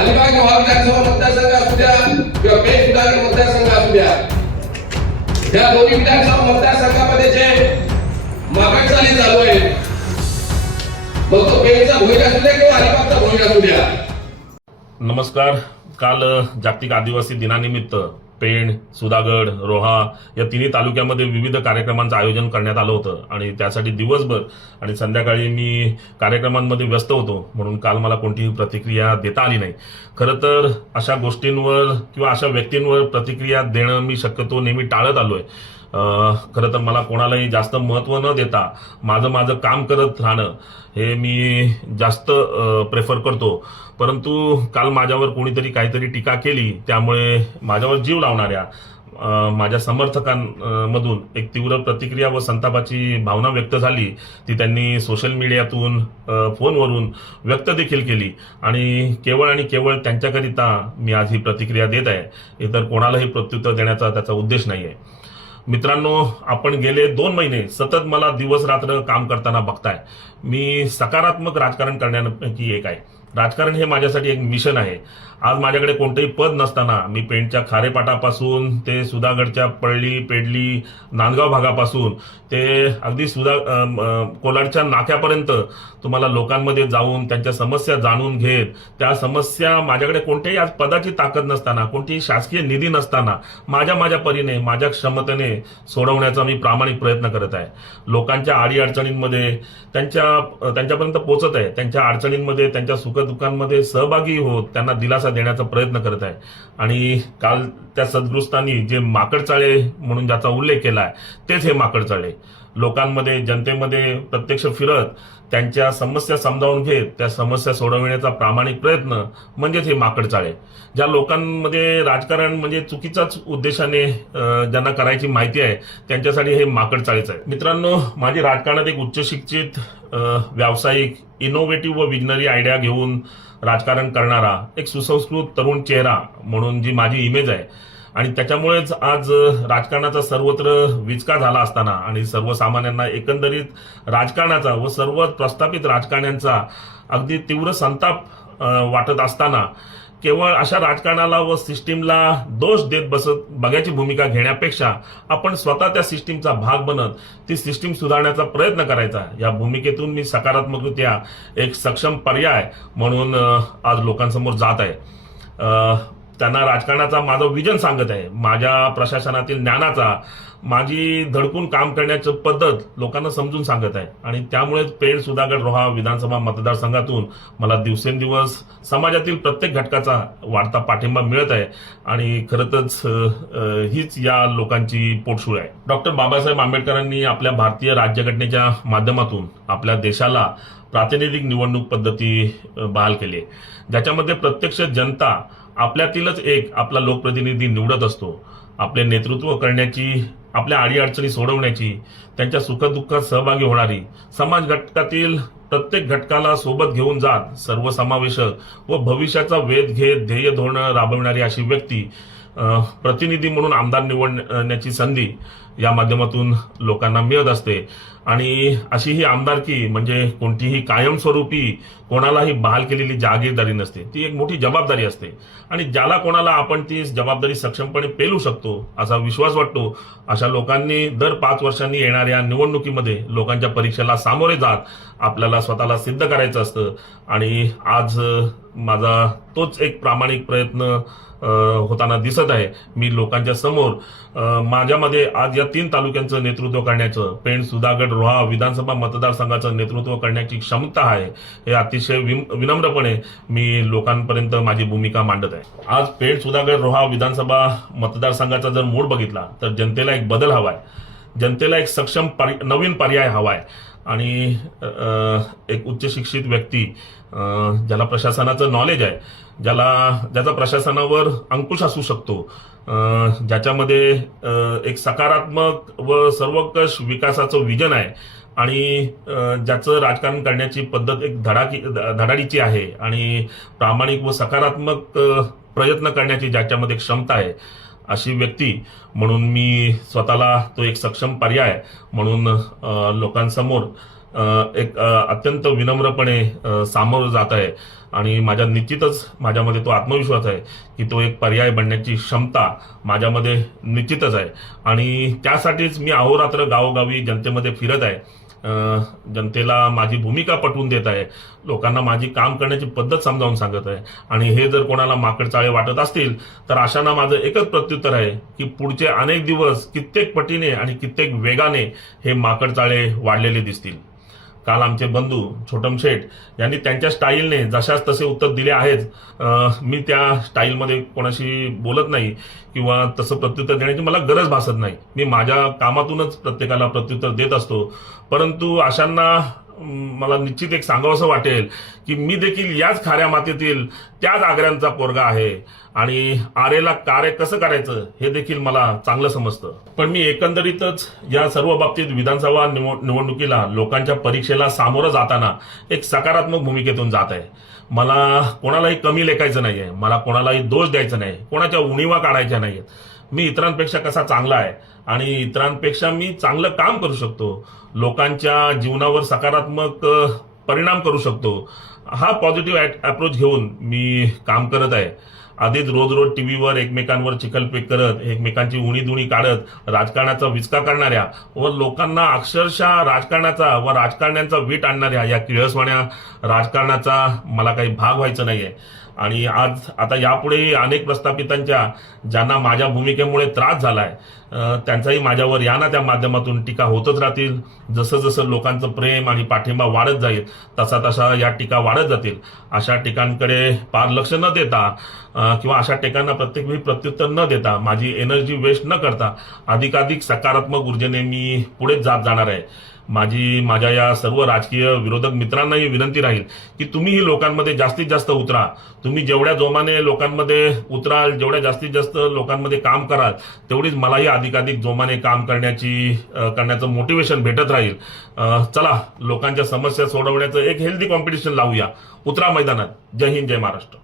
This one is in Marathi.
अलिबाग लोहा विधानसभा मतदारसंघ असू द्या किंवा पेठ विधान मतदारसंघ असू द्या. त्या दोन्ही विधानसभा मतदारसंघामध्ये जे मागाटचाली चालू आहे मग तो पेठचा भोईर असू द्या किंवा अलिबागचा भोईर असू द्या. नमस्कार. काल जागतिक आदिवासी दिनानिमित्त पेण सुधागड रोहा या तिन्ही तालुक्यामध्ये विविध कार्यक्रमांचं आयोजन करण्यात आलं होतं. आणि त्यासाठी दिवसभर आणि संध्याकाळी मी कार्यक्रमांमध्ये व्यस्त होतो. म्हणून काल मला कोणतीही प्रतिक्रिया देता आली नाही. खरं तर अशा गोष्टींवर किंवा अशा व्यक्तींवर प्रतिक्रिया देणं मी शक्यतो नेहमी टाळत आलो आहे खरं तर मला कोणालाही जास्त महत्त्व न देता माझं माझं काम करत राहणं हे मी जास्त प्रेफर करतो. परंतु काल माझ्यावर कोणीतरी काहीतरी टीका केली त्यामुळे माझ्यावर जीव लावणाऱ्या माझ्या समर्थकांमधून एक तीव्र प्रतिक्रिया व संतापाची भावना व्यक्त झाली. ती त्यांनी सोशल मीडियातून फोनवरून व्यक्त देखील केली. आणि केवळ आणि केवळ त्यांच्याकरिता मी आज ही प्रतिक्रिया देत आहे. इतर कोणालाही प्रत्युत्तर देण्याचा त्याचा उद्देश नाही आहे मित्रांनो आपण गेले दोन महिने सतत मला दिवस रात्र काम करताना बघताय. मी सकारात्मक राजकारण करण्यापैकी एक आहे. राजकारण हे माझ्यासाठी एक मिशन आहे. आज माझ्याकडे कोणतंही पद नसताना मी पेंटच्या खारेपाटापासून ते सुधागडच्या पळली पेडली नांदगाव भागापासून ते अगदी सुधा कोलाडच्या नाक्यापर्यंत तुम्हाला लोकांमध्ये जाऊन त्यांच्या समस्या जाणून घेत त्या समस्या माझ्याकडे कोणत्याही आज पदाची ताकद नसताना कोणतीही शासकीय निधी नसताना माझ्या माझ्या परीने माझ्या क्षमतेने सोडवण्याचा मी प्रामाणिक प्रयत्न करत आहे. लोकांच्या आडी अडचणींमध्ये त्यांच्या त्यांच्यापर्यंत पोचत आहे. त्यांच्या अडचणींमध्ये त्यांच्या सुखदुःखांमध्ये सहभागी होत त्यांना दिलासा देण्याचा प्रयत्न करत आहे. आणि काल त्या सद्गृस्तांनी जे माकडचाळे म्हणून ज्याचा उल्लेख केला आहे तेच हे माकडचाळे लोकांमध्ये जनतेमध्ये प्रत्यक्ष फिरत त्यांच्या समस्या समजावून घेत त्या समस्या सोडविण्याचा प्रामाणिक प्रयत्न म्हणजेच हे माकडचाळे ज्या लोकांमध्ये राजकारण म्हणजे चुकीच्याच उद्देशाने ज्यांना करायची माहिती आहे त्यांच्यासाठी हे माकडचाळेच आहे. मित्रांनो माझी राजकारणात एक उच्च शिक्षित व्यावसायिक इनोव्हेटिव्ह व विजनरी आयडिया घेऊन राजकारण करणारा एक सुसंस्कृत तरुण चेहरा म्हणून जी माझी इमेज आहे. आणि त्याच्यामुळेच आज राजकारणाचा सर्वत्र विचका झाला असताना आणि सर्वसामान्यांना एकंदरीत राजकारणाचा व सर्व प्रस्थापित राजकारण्यांचा अगदी तीव्र संताप वाटत असताना केवळ अशा राजकारणाला व सिस्टीमला दोष देत बसत बघायची भूमिका घेण्यापेक्षा आपण स्वतः त्या सिस्टीमचा भाग बनत ती सिस्टीम सुधारण्याचा प्रयत्न करायचा. या भूमिकेतून मी सकारात्मकरित्या एक सक्षम पर्याय म्हणून आज लोकांसमोर जात आहे. त्यांना राजकारणाचा माझं विजन सांगत आहे. माझ्या प्रशासनातील ज्ञानाचा माझी धडकून काम करण्याची पद्धत लोकांना समजून सांगत आहे. आणि त्यामुळेच पेड सुधागड रोहा विधानसभा मतदारसंघातून मला दिवसेंदिवस समाजातील प्रत्येक घटकाचा वाढता पाठिंबा मिळत आहे. आणि खरंच हीच या लोकांची पोटशूळ आहे. डॉक्टर बाबासाहेब आंबेडकरांनी आपल्या भारतीय राज्यघटनेच्या माध्यमातून आपल्या देशाला प्रातिनिधिक निवडणूक पद्धती बहाल केली आहे. ज्याच्यामध्ये प्रत्यक्ष जनता आपल्यातीलच एक आपला लोकप्रतिनिधी निवडत असतो. आपले नेतृत्व करण्याची आपल्या अडीअडचणी सोडवण्याची त्यांच्या सुखदुःखात सहभागी होणारी समाज घटकातील प्रत्येक घटकाला सोबत घेऊन जात सर्वसमावेशक व भविष्याचा वेध घेत ध्येय धोरणं राबविणारी अशी व्यक्ती प्रतिनिधी म्हणून आमदार निवडण्याची संधी या माध्यमातून लोकांना मिळत असते. आणि अशी ही आमदारकी म्हणजे कोणतीही कायमस्वरूपी कोणालाही बहाल केलेली जागीरदारी नसते. ती एक मोठी जबाबदारी असते. आणि ज्याला कोणाला आपण ती जबाबदारी सक्षमपणे पेलू शकतो असा विश्वास वाटतो अशा लोकांनी दर पाच वर्षांनी येणाऱ्या निवडणुकीमध्ये लोकांच्या परीक्षेला सामोरे जात आपल्याला स्वतःला सिद्ध करायचं असतं. आणि आज माझा तोच एक प्रामाणिक प्रयत्न होताना दिसत आहे. मी लोकांच्या समोर माझ्यामध्ये आज या तीन तालुक्यांचं नेतृत्व करण्याचं पेण सुधागड रोहा विधानसभा मतदारसंघाचं नेतृत्व करण्याची क्षमता आहे हे अतिशय विनम्रपणे मी लोकांपर्यंत माझी भूमिका मांडत आहे. आज पेण सुधागड रोहा विधानसभा मतदारसंघाचा जर मूड बघितला तर जनतेला एक बदल हवा आहे जनतेला एक सक्षम पर्य- नवीन पर्याय हवा आहे आणि एक उच्च शिक्षित व्यक्ती ज्याला प्रशासनाचं नॉलेज आहे ज्याला ज्याचा प्रशासनावर अंकुश असू शकतो ज्याच्यामध्ये एक सकारात्मक व सर्वकष विकासाचं विजन आहे. आणि ज्याचं राजकारण करण्याची पद्धत एक धडाकी धडाडीची आहे. आणि प्रामाणिक व सकारात्मक प्रयत्न करण्याची ज्याच्यामध्ये क्षमता आहे अशी व्यक्ती म्हणून मी स्वतःला तो एक सक्षम पर्याय म्हणून लोकांसमोर एक अत्यंत विनम्रपणे सामोरं जात आहे. आणि माझ्या निश्चितच माझ्यामध्ये तो आत्मविश्वास आहे की तो एक पर्याय बनण्याची क्षमता माझ्यामध्ये निश्चितच आहे. आणि त्यासाठीच मी अहोरात्र गावोगावी जनतेमध्ये फिरत आहे. जनतेला माझी भूमिका पटवून देत आहे. लोकांना माझी काम करण्याची पद्धत समजावून सांगत आहे. आणि हे जर कोणाला माकडचाळे वाटत असतील तर अशांना माझं एकच प्रत्युत्तर आहे की पुढचे अनेक दिवस कित्येक पटीने आणि कित्येक वेगाने हे माकडचाळे वाढलेले दिसतील. काल आमचे बंधू छोटम शेठ यांनी त्यांच्या स्टाईलने जशाच तसे उत्तर दिले आहेत मी त्या स्टाईलमध्ये कोणाशी बोलत नाही किंवा तसं प्रत्युत्तर देण्याची मला गरज भासत नाही. मी माझ्या कामातूनच प्रत्येकाला प्रत्युत्तर देत असतो. परंतु अशांना मला निश्चित एक सांगावंसं वाटेल की मी देखील याच खाऱ्या मातीतील त्याच आग्र्यांचा पोरगा आहे. आणि आरेला कार्य कसं करायचं हे देखील मला चांगलं समजतं. पण मी एकंदरीतच या सर्व बाबतीत विधानसभा निवड- निवडणुकीला लोकांच्या परीक्षेला सामोरं जाताना एक सकारात्मक भूमिकेतून जात आहे. मला कोणालाही कमी लेखायचं नाहीये. मला कोणालाही दोष द्यायचा नाही कोणाच्या उणीवा काढायच्या नाहीयेत. मी इतरांपेक्षा कसा चांगला आहे? आणि इतरांपेक्षा मी चांगलं काम करू शकतो. लोकांच्या जीवनावर सकारात्मक परिणाम करू शकतो. हा पॉझिटिव्ह अप्रोच घेऊन मी काम करत आहे. आधीच रोज रोज टीव्हीवर एकमेकांवर चिखलपेक करत एकमेकांची उणी दुणी काढत राजकारणाचा विचका करणाऱ्या व लोकांना अक्षरशः राजकारणाचा व राजकारण्यांचा वीट आणणाऱ्या या किळसवाण्या राजकारणाचा मला काही भाग व्हायचं नाहीये. आणि आज आता यापुढे अनेक प्रस्थापितांच्या ज्यांना माझ्या भूमिकेमुळे त्रास झालाय आहे त्यांचाही माझ्यावर या ना त्या माध्यमातून टीका होतच राहतील. जसं जसं लोकांचं प्रेम आणि पाठिंबा वाढत जाईल तसा तसा या टीका वाढत जातील. अशा टीकांकडे पार लक्ष न देता किंवा अशा टीकांना प्रत्येक वेळी प्रत्युत्तर न देता माझी एनर्जी वेस्ट न करता अधिकाधिक सकारात्मक ऊर्जेने मी पुढेच जात जाणार आहे. माझी माझ्या या सर्व राजकीय विरोधक मित्रांनाही विनंती राहील की तुम्हीही लोकांमध्ये जास्तीत जास्त उतरा. तुम्ही जेवढ्या जोमाने लोकांमध्ये उतराल जेवढ्या जास्तीत जास्त लोकांमध्ये काम कराल तेवढीच मलाही अधिकाधिक जोमाने काम करण्याची करण्याचं मोटिवेशन भेटत राहील. चला लोकांच्या समस्या सोडवण्याचं एक हेल्दी कॉम्पिटिशन लावूया. उतरा मैदानात. जय हिंद जय महाराष्ट्र.